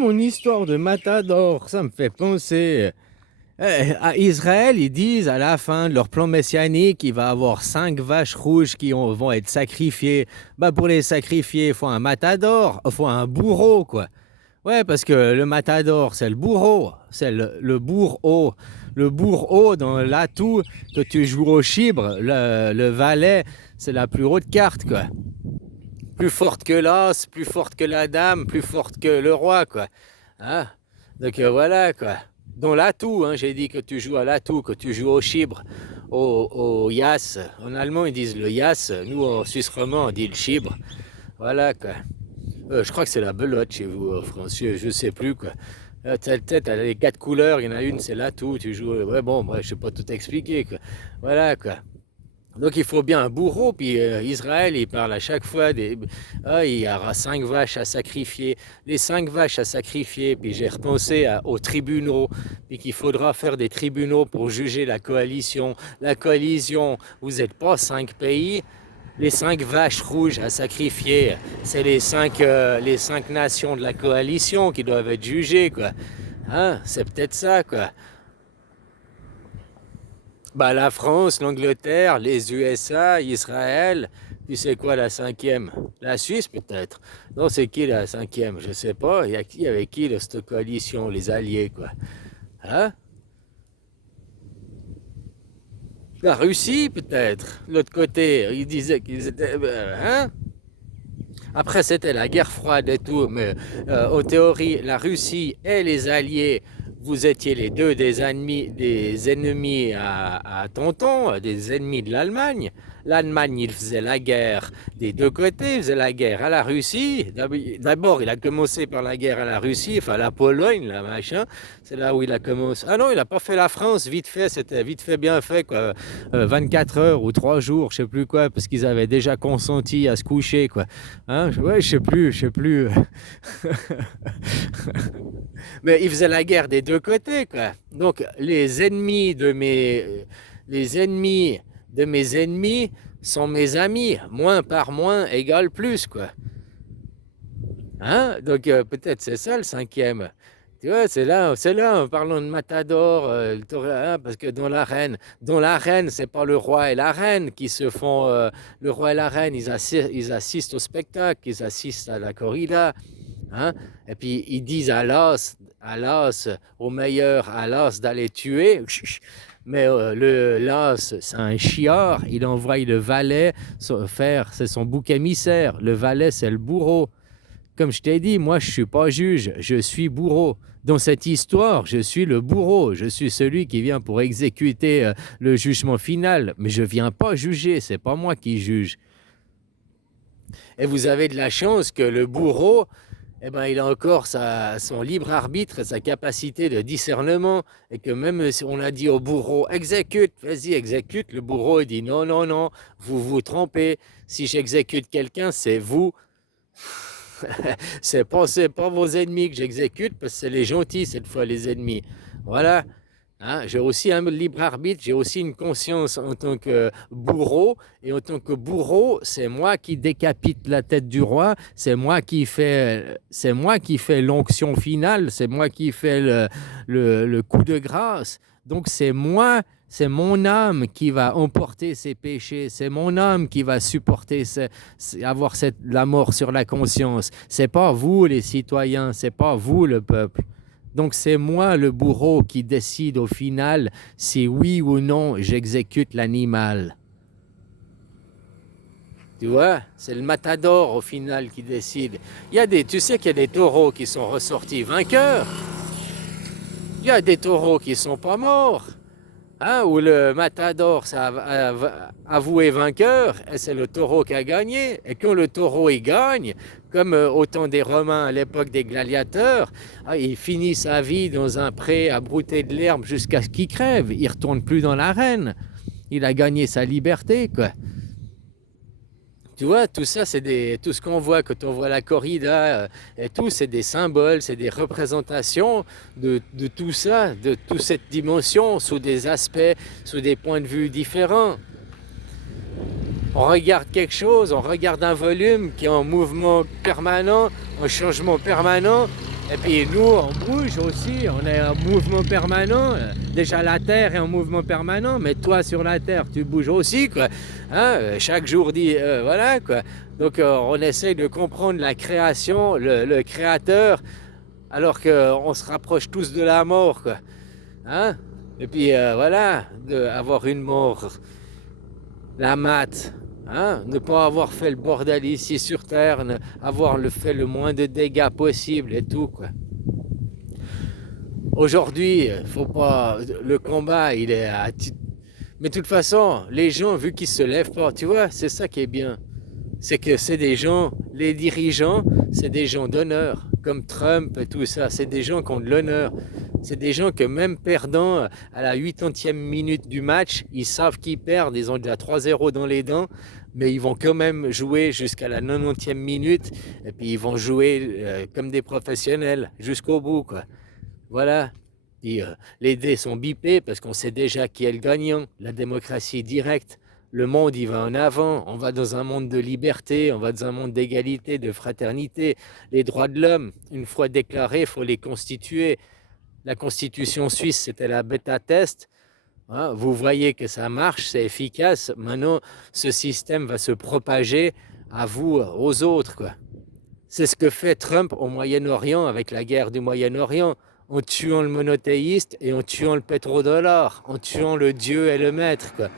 mon histoire de Matador, ça me fait penser. À Israël, ils disent à la fin de leur plan messianique, il va y avoir 5 vaches rouges vont être sacrifiées. Bah pour les sacrifier, il faut un matador, il faut un bourreau, quoi. Ouais, parce que le matador, c'est le bourreau, c'est le bourreau. Le bourreau dans l'atout que tu joues au chibre, le valet, c'est la plus haute carte, quoi. Plus forte que l'as, plus forte que la dame, plus forte que le roi, quoi. Hein. Donc voilà, quoi. Dans l'atout, hein, j'ai dit que tu joues à l'atout, que tu joues au chibre, au yas. En allemand, ils disent le yas. Nous, en Suisse romand, on dit le chibre. Voilà, quoi. Je crois que c'est la belote chez vous, en France. Je sais plus, quoi. Peut-être, elle a les 4 couleurs. Il y en a une, c'est l'atout. Tu joues. Ouais, bon, bref, je sais pas tout expliquer, quoi. Voilà, quoi. Donc il faut bien un bourreau, puis Israël, il parle à chaque fois il y aura 5 vaches à sacrifier, les 5 vaches à sacrifier, puis j'ai repensé aux tribunaux, puis qu'il faudra faire des tribunaux pour juger la coalition. La coalition, vous n'êtes pas 5 pays, les 5 vaches rouges à sacrifier, c'est les cinq nations de la coalition qui doivent être jugées, quoi. Hein, c'est peut-être ça, quoi. Bah, la France, l'Angleterre, les USA, Israël, puis c'est quoi la cinquième? La Suisse peut-être. Non, c'est qui la cinquième? Je sais pas. Il y a qui avec qui là, cette coalition, les alliés, quoi? Hein? La Russie peut-être. L'autre côté, ils disaient qu'ils étaient. Hein? Après, c'était la guerre froide et tout, mais en théorie, la Russie et les Alliés, vous étiez les deux des ennemis à tonton, des ennemis de l'Allemagne. L'Allemagne, il faisait la guerre des deux côtés, il faisait la guerre à la Russie. D'abord, il a commencé par la guerre à la Russie, enfin la Pologne, la machin. C'est là où il a commencé. Ah non, il n'a pas fait la France vite fait, c'était vite fait, bien fait, quoi. 24 heures ou 3 jours, je sais plus quoi, parce qu'ils avaient déjà consenti à se coucher, quoi. Hein? Ouais, je sais plus. Mais ils faisaient la guerre des deux côtés, quoi. Donc, les ennemis de mes ennemis sont mes amis. Moins par moins égale plus, quoi. Hein? Donc, peut-être c'est ça le cinquième. Tu vois, c'est là, en parlant de Matador, hein, parce que dans l'arène, c'est pas le roi et la reine qui se font. Le roi et la reine, ils assistent au spectacle, ils assistent à la corrida, hein, et puis ils disent à l'as, au meilleur, à l'as d'aller tuer, mais l'as, c'est un chiard, il envoie le valet faire, c'est son bouc émissaire, le valet, c'est le bourreau. Comme je t'ai dit, moi, je ne suis pas juge, je suis bourreau. Dans cette histoire, je suis le bourreau, je suis celui qui vient pour exécuter le jugement final, mais je ne viens pas juger, c'est pas moi qui juge. Et vous avez de la chance que le bourreau, eh ben, il a encore son libre arbitre, sa capacité de discernement, et que même si on a dit au bourreau, exécute, vas-y, exécute, le bourreau il dit non, non, non, vous vous trompez, si j'exécute quelqu'un, c'est vous. C'est pas vos ennemis que j'exécute, parce que c'est les gentils cette fois, les ennemis. Voilà. Hein, j'ai aussi un libre arbitre, j'ai aussi une conscience en tant que bourreau, et en tant que bourreau, c'est moi qui décapite la tête du roi, c'est moi qui fais l'onction finale, c'est moi qui fais le coup de grâce. Donc c'est mon âme qui va emporter ses péchés, c'est mon âme qui va supporter, avoir la mort sur la conscience. C'est pas vous les citoyens, c'est pas vous le peuple. Donc c'est moi le bourreau qui décide au final si oui ou non j'exécute l'animal. Tu vois, c'est le matador au final qui décide. Tu sais qu'il y a des taureaux qui sont ressortis vainqueurs. Il y a des taureaux qui sont pas morts. Hein, où le matador s'est avoué vainqueur, et c'est le taureau qui a gagné. Et quand le taureau il gagne, comme au temps des Romains à l'époque des gladiateurs, il finit sa vie dans un pré à brouter de l'herbe jusqu'à ce qu'il crève. Il ne retourne plus dans l'arène. Il a gagné sa liberté, quoi. Tu vois, tout ça, tout ce qu'on voit quand on voit la corrida et tout, c'est des symboles, c'est des représentations de tout ça, de toute cette dimension, sous des aspects, sous des points de vue différents. On regarde quelque chose, on regarde un volume qui est en mouvement permanent, en changement permanent, Et puis nous, on bouge aussi, on est en mouvement permanent. Déjà la Terre est en mouvement permanent, mais toi sur la Terre, tu bouges aussi, quoi. Hein, chaque jour dit, voilà, quoi. Donc on essaye de comprendre la création, le créateur, alors qu'on se rapproche tous de la mort, quoi. Hein? Et puis voilà, avoir une mort, la mat, hein? Ne pas avoir fait le bordel ici sur Terre, avoir fait le moins de dégâts possible et tout, quoi. Aujourd'hui, faut pas. Le combat, il est à. Mais de toute façon, les gens, vu qu'ils se lèvent pas, tu vois, c'est ça qui est bien. C'est que c'est des gens, les dirigeants, c'est des gens d'honneur, comme Trump et tout ça. C'est des gens qui ont de l'honneur. C'est des gens que même perdant à la 80e minute du match, ils savent qu'ils perdent. Ils ont déjà 3-0 dans les dents, mais ils vont quand même jouer jusqu'à la 90e minute. Et puis ils vont jouer comme des professionnels jusqu'au bout, quoi. Voilà. Puis, les dés sont bipés parce qu'on sait déjà qui est le gagnant. La démocratie directe. Le monde, il va en avant. On va dans un monde de liberté, on va dans un monde d'égalité, de fraternité. Les droits de l'homme, une fois déclarés, il faut les constituer. La constitution suisse, c'était la bêta-test. Hein, vous voyez que ça marche, c'est efficace. Maintenant, ce système va se propager à vous, aux autres, quoi. C'est ce que fait Trump au Moyen-Orient avec la guerre du Moyen-Orient, en tuant le monothéiste et en tuant le pétrodollar, en tuant le Dieu et le maître, quoi.